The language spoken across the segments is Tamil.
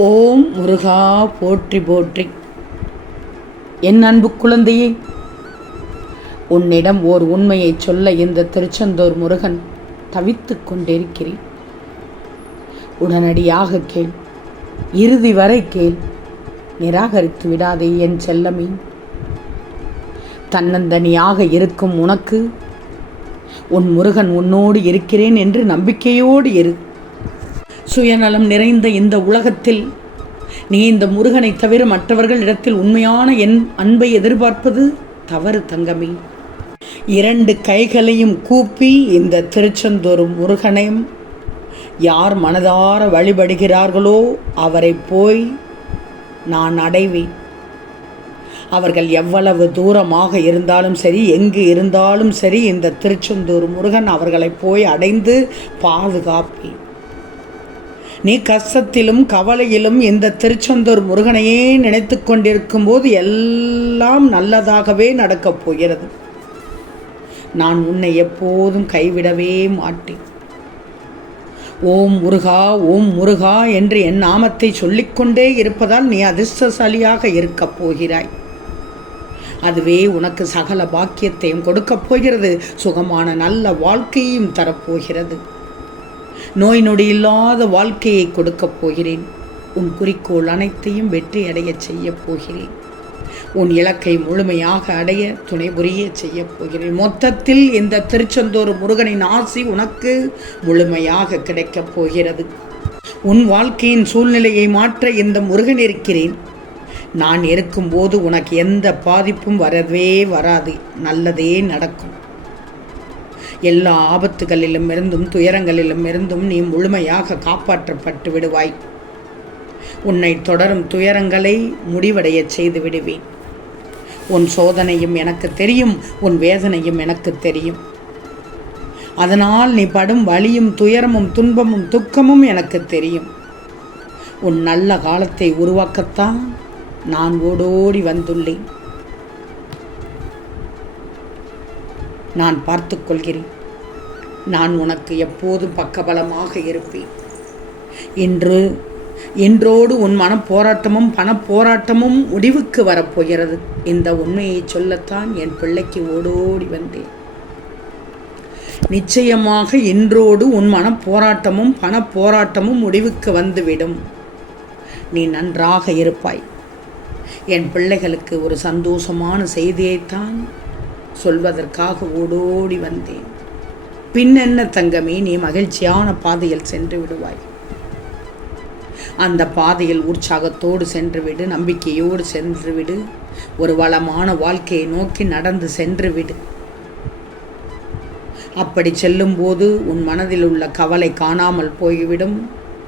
ஓம் முருகா போற்றி போற்றி. என் அன்பு குழந்தையே, உன்னிடம் ஓர் உண்மையை சொல்ல இந்த திருச்செந்தூர் முருகன் தவித்து கொண்டிருக்கிறேன். உடனடியாக கேள், இறுதி வரை கேள், நிராகரித்து விடாதே என் செல்லமே. தன்னந்தனியாக இருக்கும் உனக்கு உன் முருகன் உன்னோடு இருக்கிறேன் என்று நம்பிக்கையோடு இரு. சுயநலம் நிறைந்த இந்த உலகத்தில் நீ இந்த முருகனை தவிர மற்றவர்களிடத்தில் உண்மையான என் அன்பை எதிர்பார்ப்பது தவறு தங்கமே. 2 கைகளையும் கூப்பி இந்த திருச்செந்தூர் முருகனையும் யார் மனதார வழிபடுகிறார்களோ அவரை போய் நான் அடைவேன். அவர்கள் எவ்வளவு தூரமாக இருந்தாலும் சரி, எங்கு இருந்தாலும் சரி, இந்த திருச்செந்தூர் முருகன் அவர்களை போய் அடைந்து பாதுகாப்பேன். நீ கஷ்டத்திலும் கவலையிலும் இந்த திருச்செந்தூர் முருகனையே நினைத்து கொண்டிருக்கும் போது எல்லாம் நல்லதாகவே நடக்கப் போகிறது. நான் உன்னை எப்போதும் கைவிடவே மாட்டேன். ஓம் முருகா, ஓம் முருகா என்று என் நாமத்தை சொல்லிக்கொண்டே இருப்பதால் நீ அதிர்ஷ்டசாலியாக இருக்கப் போகிறாய். அதுவே உனக்கு சகல பாக்கியத்தையும் கொடுக்கப் போகிறது. சுகமான நல்ல வாழ்க்கையையும் தரப்போகிறது. நோய் நொடி இல்லாத வாழ்க்கையை கொடுக்கப் போகிறேன். உன் குறிக்கோள் அனைத்தையும் வெற்றி அடைய செய்யப் போகிறேன். உன் இலக்கை முழுமையாக அடைய துணை புரிய செய்யப் போகிறேன். மொத்தத்தில் இந்த திருச்செந்தூர் முருகனின் ஆசி உனக்கு முழுமையாக கிடைக்கப் போகிறது. உன் வாழ்க்கையின் சூழ்நிலையை மாற்ற இந்த முருகன் இருக்கிறேன். நான் இருக்கும்போது உனக்கு எந்த பாதிப்பும் வரவே வராது. நல்லதே நடக்கும். எல்லா ஆபத்துகளிலும் இருந்தும் துயரங்களிலும் இருந்தும் நீ முழுமையாக காப்பாற்றப்பட்டு விடுவாய். உன்னை தொடரும் துயரங்களை முடிவடைய செய்து விடுவேன். உன் சோதனையும் எனக்கு தெரியும், உன் வேதனையும் எனக்கு தெரியும். அதனால் நீ படும் வலியும் துயரமும் துன்பமும் துக்கமும் எனக்கு தெரியும். உன் நல்ல காலத்தை உருவாக்கத்தான் நான் ஓடோடி வந்துள்ளேன். நான் பார்த்து கொள்கிறேன். நான் உனக்கு எப்போதும் பக்கபலமாக இருப்பேன். இன்றோடு உன் மனப்போராட்டமும் பணப்போராட்டமும் முடிவுக்கு வரப்போகிறது. இந்த உண்மையை சொல்லத்தான் என் பிள்ளைக்கு ஓடோடி வந்தேன். நிச்சயமாக இன்றோடு உன் மனப்போராட்டமும் பணப்போராட்டமும் முடிவுக்கு வந்துவிடும். நீ நன்றாக இருப்பாய். என் பிள்ளைகளுக்கு ஒரு சந்தோஷமான செய்தியைத்தான் சொல்வதற்காக ஓடோடி வந்தேன். பின்னென்ன தங்கமே, நீ மகிழ்ச்சியான பாதையில் சென்று விடுவாய். அந்த பாதையில் உற்சாகத்தோடு சென்று விடு, நம்பிக்கையோடு சென்று விடு. ஒரு வளமான வாழ்க்கையை நோக்கி நடந்து சென்று விடு. அப்படி செல்லும்போது உன் மனதில் உள்ள கவலை காணாமல் போய்விடும்.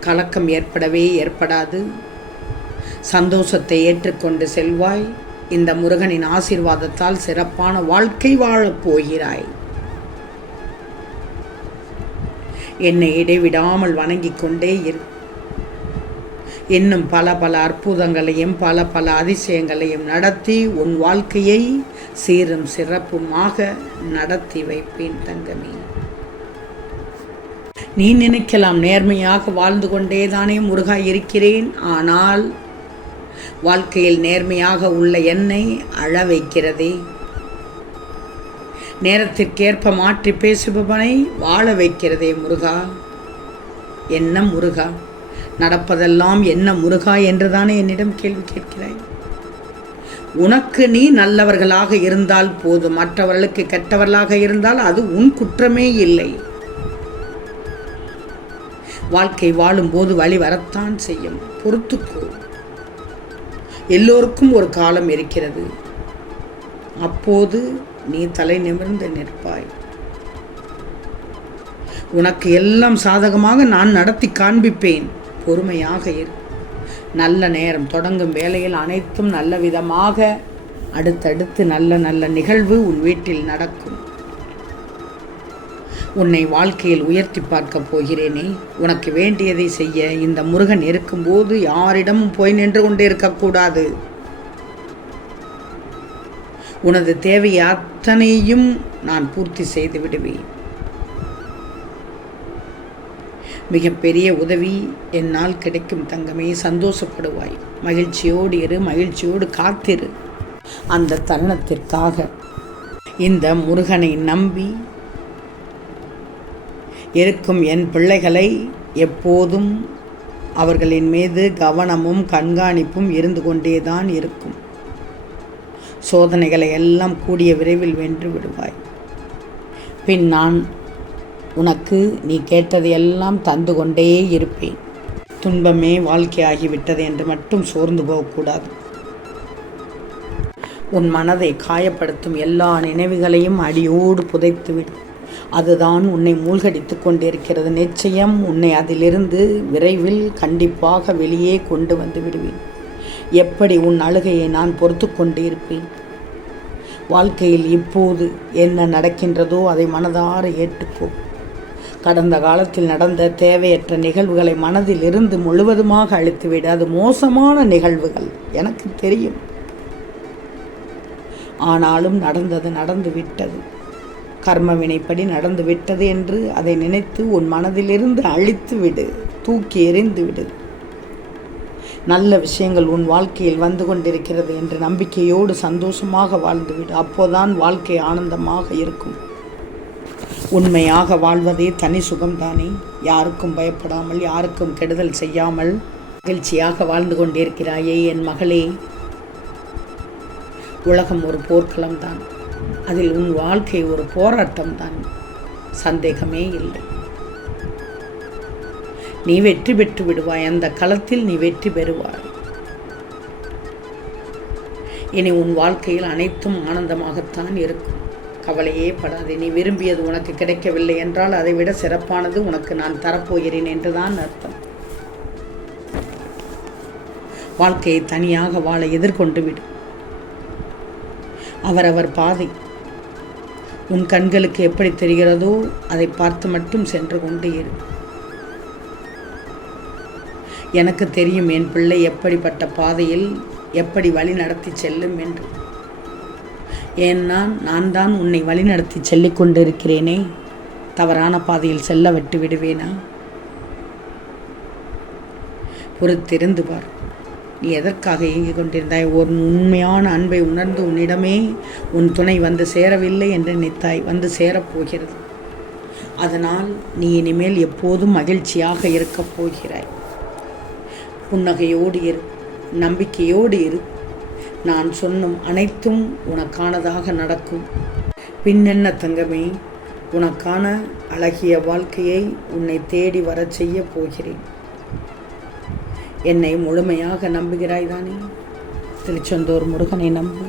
கலக்கம் ஏற்படாது. சந்தோஷத்தை ஏற்றுக்கொண்டு செல்வாய். இந்த முருகனின் ஆசீர்வாதத்தால் சிறப்பான வாழ்க்கை வாழப் போகிறாய். என்னை இடைவிடாமல் வணங்கிக் கொண்டே இரு. இன்னும் பல பல அற்புதங்களையும் பல பல அதிசயங்களையும் நடத்தி உன் வாழ்க்கையை சீரும் சிறப்புமாக நடத்தி வைப்பேன் தங்கமே. நீ நினைக்கலாம், நேர்மையாக வாழ்ந்து கொண்டேதானே முருகா இருக்கிறேன். ஆனால் வாழ்க்கையில் நேர்மையாக உள்ள என்னை அழ வைக்கிறதே. நேரத்திற்கேற்ப மாற்றி பேசுபவனை வாழ வைக்கிறதே முருகா. என்ன முருகா, நடப்பதெல்லாம் என்ன முருகா என்றுதானே என்னிடம் கேள்வி கேட்கிறாய். உனக்கு நீ நல்லவர்களாக இருந்தால் போதும். மற்றவர்களுக்கு கெட்டவர்களாக இருந்தால் அது உன் குற்றமே இல்லை. வாழ்க்கை வாழும்போது வழி வரத்தான் செய்யும். பொறுத்துக்கோ. எல்லோருக்கும் ஒரு காலம் இருக்கிறது. அப்போது நீ தலை நிமிர்ந்து நிற்பாய். உனக்கு எல்லாம் சாதகமாக நான் நடத்தி காண்பிப்பேன். பொறுமையாக இரு. நல்ல நேரம் தொடங்கும் வேளையில் அனைத்தும் நல்ல விதமாக அடுத்தடுத்து நல்ல நல்ல நிகழ்வு உன் வீட்டில் நடக்கும். உன்னை வாழ்க்கையில் உயர்த்தி பார்க்க போகிறேனே. உனக்கு வேண்டியதை செய்ய இந்த முருகன் இருக்கும்போது யாரிடமும் போய் நின்று கொண்டே இருக்கக்கூடாது. உனது தேவை அத்தனையும் நான் பூர்த்தி செய்து விடுவேன். மிகப்பெரிய உதவி என்னால் கிடைக்கும் தங்கமே. சந்தோஷப்படுவாய். மகிழ்ச்சியோடு இரு, மகிழ்ச்சியோடு காத்திரு. அந்த தருணத்திற்காக இந்த முருகனை நம்பி இருக்கும் என் பிள்ளைகளை எப்போதும் அவர்களின் மீது கவனமும் கண்காணிப்பும் இருந்து கொண்டேதான் இருக்கும். சோதனைகளை எல்லாம் கூடிய விரைவில் வென்று விடுவாய். பின் நான் உனக்கு நீ கேட்டதையெல்லாம் தந்து கொண்டே இருப்பேன். துன்பமே வாழ்க்கையாகிவிட்டது என்று மட்டும் சோர்ந்து போகக்கூடாது. உன் மனதை காயப்படுத்தும் எல்லா நினைவுகளையும் அடியோடு புதைத்துவிடும். அதுதான் உன்னை மூழ்கடித்து கொண்டிருக்கிறது. நிச்சயம் உன்னை அதிலிருந்து விரைவில் கண்டிப்பாக வெளியே கொண்டு வந்து விடுவேன். எப்படி உன் அழுகையை நான் பொறுத்து கொண்டு இருப்பேன். வாழ்க்கையில் இப்போது என்ன நடக்கின்றதோ அதை மனதார ஏற்றுக்கோ. கடந்த காலத்தில் நடந்த தேவையற்ற நிகழ்வுகளை மனதில் இருந்து முழுவதுமாக அழித்துவிடு. அது மோசமான நிகழ்வுகள், எனக்கு தெரியும். ஆனாலும் நடந்தது நடந்து விட்டது. கர்ம வினைப்படி நடந்து விட்டது என்று அதை நினைத்து உன் மனதிலிருந்து அழித்து விடு, தூக்கி எறிந்து விடு. நல்ல விஷயங்கள் உன் வாழ்க்கையில் வந்து கொண்டிருக்கிறது என்று நம்பிக்கையோடு சந்தோஷமாக வாழ்ந்துவிடு. அப்போதான் வாழ்க்கை ஆனந்தமாக இருக்கும். உண்மையாக வாழ்வதே தனி சுகம்தானே. யாருக்கும் பயப்படாமல், யாருக்கும் கெடுதல் செய்யாமல் மகிழ்ச்சியாக வாழ்ந்து கொண்டிருக்கிறாயே என் மகளே. உலகம் ஒரு போர்க்களம்தான். அதில் உன் வாழ்க்கை ஒரு போராட்டம்தான், சந்தேகமே இல்லை. நீ வெற்றி பெற்று விடுவாய். அந்த களத்தில் நீ வெற்றி பெறுவாய். இனி உன் வாழ்க்கையில் அனைத்தும் ஆனந்தமாகத்தான் இருக்கும். கவலையே படாதே. நீ விரும்பியது உனக்கு கிடைக்கவில்லை என்றால் அதை விட சிறப்பானது உனக்கு நான் தரப்போகிறேன் என்றுதான் அர்த்தம். வாழ்க்கையை தனியாக வாழ எதிர்கொண்டு விடும். அவரவர் பாதை உன் கண்களுக்கு எப்படி தெரிகிறதோ அதை பார்த்து மட்டும் சென்று கொண்டே இரு. எனக்கு தெரியும் என் பிள்ளை எப்படிப்பட்ட பாதையில் எப்படி வழி நடத்தி செல்லும் என்று. ஏன்னா நான் தான் உன்னை வழி நடத்தி செல்லிக் கொண்டிருக்கிறேனே. தவறான பாதையில் செல்ல விட்டு விடுவேனா? பொறுத்திருந்து பார். நீ எதற்காக இயங்கிக் கொண்டிருந்தாய்? ஒரு உண்மையான அன்பை உணர்ந்து உன்னிடமே உன் துணை வந்து சேரவில்லை என்று நினைத்தாய். வந்து சேரப்போகிறது. அதனால் நீ இனிமேல் எப்போதும் மகிழ்ச்சியாக இருக்கப் போகிறாய். புன்னகையோடு இரு, நம்பிக்கையோடு இரு. நான் சொன்னும் அனைத்தும் உனக்கானதாக நடக்கும். பின்னென்ன தங்கமே, உனக்கான அழகிய வாழ்க்கையை உன்னை தேடி வரச் செய்ய போகிறேன். என்னை முழுமையாக நம்புகிறாய் தானே? திருச்செந்தூர் முருகனை நம்பு.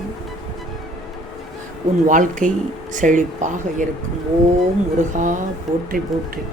உன் வாழ்க்கை செழிப்பாக இருக்கும். ஓம் முருகா போற்றி போற்றி.